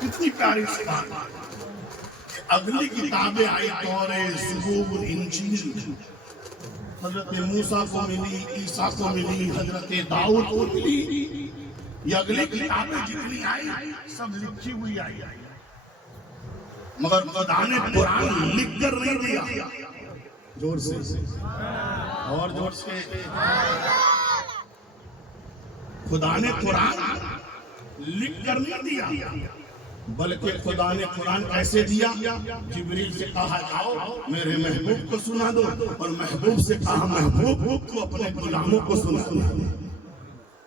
کتنی پیاری زبان. اگلی کتابیں آئی تورے، زبور، انجیل، حضرت موسیٰ کو ملی، عیسیٰ کو ملی، حضرت داؤد کو ملی. یہ اگلی کتابیں جتنی آئی سب لکھی ہوئی آئی، مگر خدا نے قرآن لکھ کر نہیں دیا. زور سے اور زور سے. خدا نے قرآن لکھ کر نہیں دیا، بلکہ خدا نے قرآن کیسے دیا؟ جبریل سے کہا جاؤ میرے محبوب کو سنا دو، اور محبوب سے کہا محبوب کو اپنے غلاموں کو سنا دو.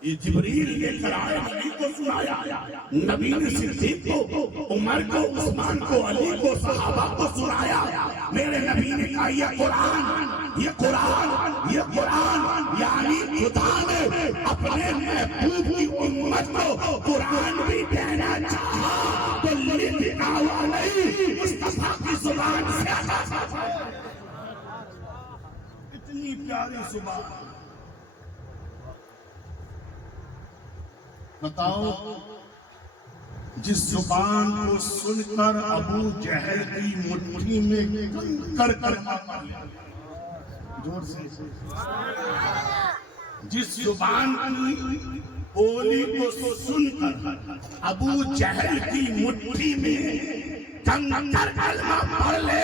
یہ جبریل لے کر آیا، نبی کو سنایا. نبی نے صدیق کو، عمر کو، عثمان کو، علی کو، صحابہ کو سنایا. میرے نبی نے کہا یہ قرآن، یہ قرآن، یہ قرآن، یعنی خدا نے اپنے محبوب کی امت کو قرآن بھی دینا چاہا تو لکھا ہوا نہیں، مصطفیٰ کی زبان سے آتا. اتنی پیاری زبان. بتاؤ، جس زبان کو سن کر ابو جہل کی مٹھی میں کنکر کلمہ پڑھ لیا. زور سے. جس زبان کی بولی کو سن کر ابو جہل کی مٹھی میں کنکر کلمہ پڑھ لے.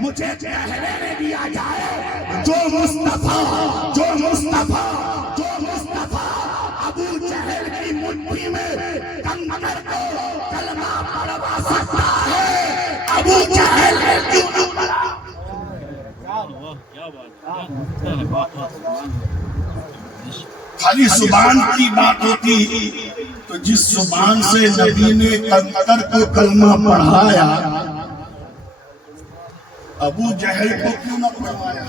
مجھے کہنے دیا جائے جو مصطفیٰ ابو جہل کی مٹھی میں کنکر کو کلمہ پڑھوا سکتا ہے، ابو جہل نے کیوں نہ پڑھا؟ خالی زبان کی بات ہوتی تو جس زبان سے نبی نے کنکر کو کلمہ پڑھایا، ابو جہل کو کیوں نہ پڑھوایا؟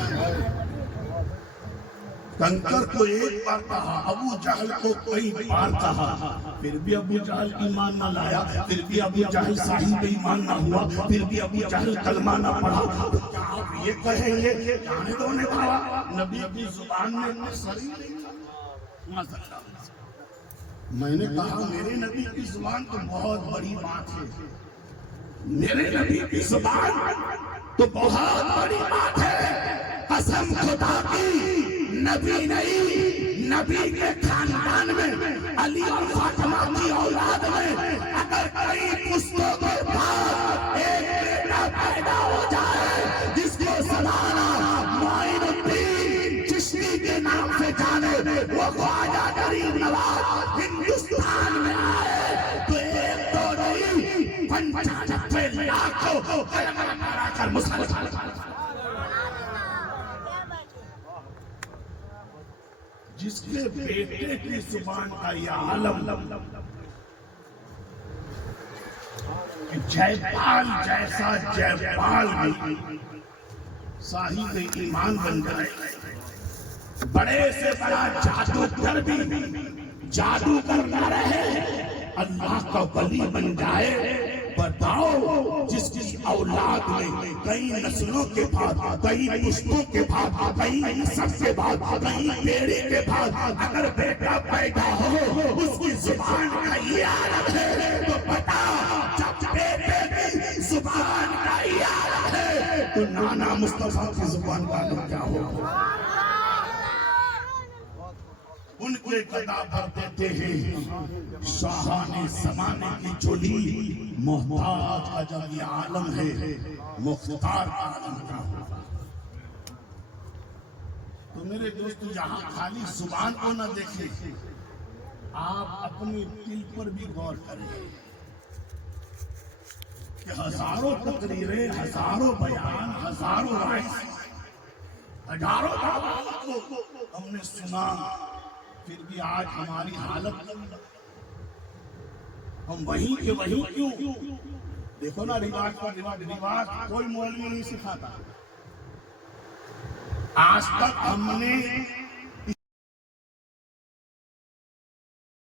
کنکر کو ایک بار کہا، ابو جہل کو کئی بار کہا، پھر بھی ابو جہل ایمان نہ لایا، پھر بھی ابو جہل صاحب ایمان نہ ہوا، پھر بھی ابو جہل کلمہ نہ پڑھا. تو کیا آپ یہ کہیں گے جانے دو نے کہا نبی کی زبان میں سری نہیں تھا؟ میں نے کہا میرے نبی کی زبان تو بہت بڑی بات ہے، میرے نبی کی زبان تو بہت بڑی بات ہے. قسم خدا کی نبی نہیں، نبی کے خاندان میں، علی اور فاطمہ کی اولاد میں اگر کئی پشتوں کے بعد ایک بیٹا پیدا ہو جائے جس کو زمانہ معین الدین چشتی کے نام سے جانے، وہ خواجہ غریب نواز ہندوستان میں آئے تو ایک دو نہیں 95 لاکھ کو کلمہ پڑھا کر مسلمان. جس کے بیٹے کی زبان کا یہ عالم کہ جے پال جیسا جے پال بھی صاحب ایمان بن جائے، بڑے سے بڑا جادوگر بھی جادو کرتا رہے، اللہ کا ولی بن جائے. بتاؤ جس کی اولاد میں کئی نسلوں کے بعد، کئی پشتوں کے بعد، کئی نسب کے بعد، کئی پیڑھی کے بعد اگر بیٹا پیدا ہو اس کی زبان کا یہ عالم ہے، تو بتا جب بیٹے کی زبان کا یہ عالم ہے تو نانا مصطفیٰ کی زبان کا عالم کیا ہوگا؟ ان کے گدا بھر دیتے ہیں شاہان زمانے کی چولی. محتاج کا جب یہ عالم ہے مختار کا عالم کیا ہوگا؟ تو میرے دوست یہاں خالی زبان کو نہ دیکھیں، آپ اپنے دل پر بھی غور کریں کہ ہزاروں تقریریں، ہزاروں بیان، ہزاروں رائز، ہزاروں دعوات کو ہم نے سنا، پھر بھی آج ہماری حالت ہم وہیں کے وہیں کیوں؟ دیکھو نا رواج پر رواج کوئی مولوی نہیں سکھاتا. آج تک ہم نے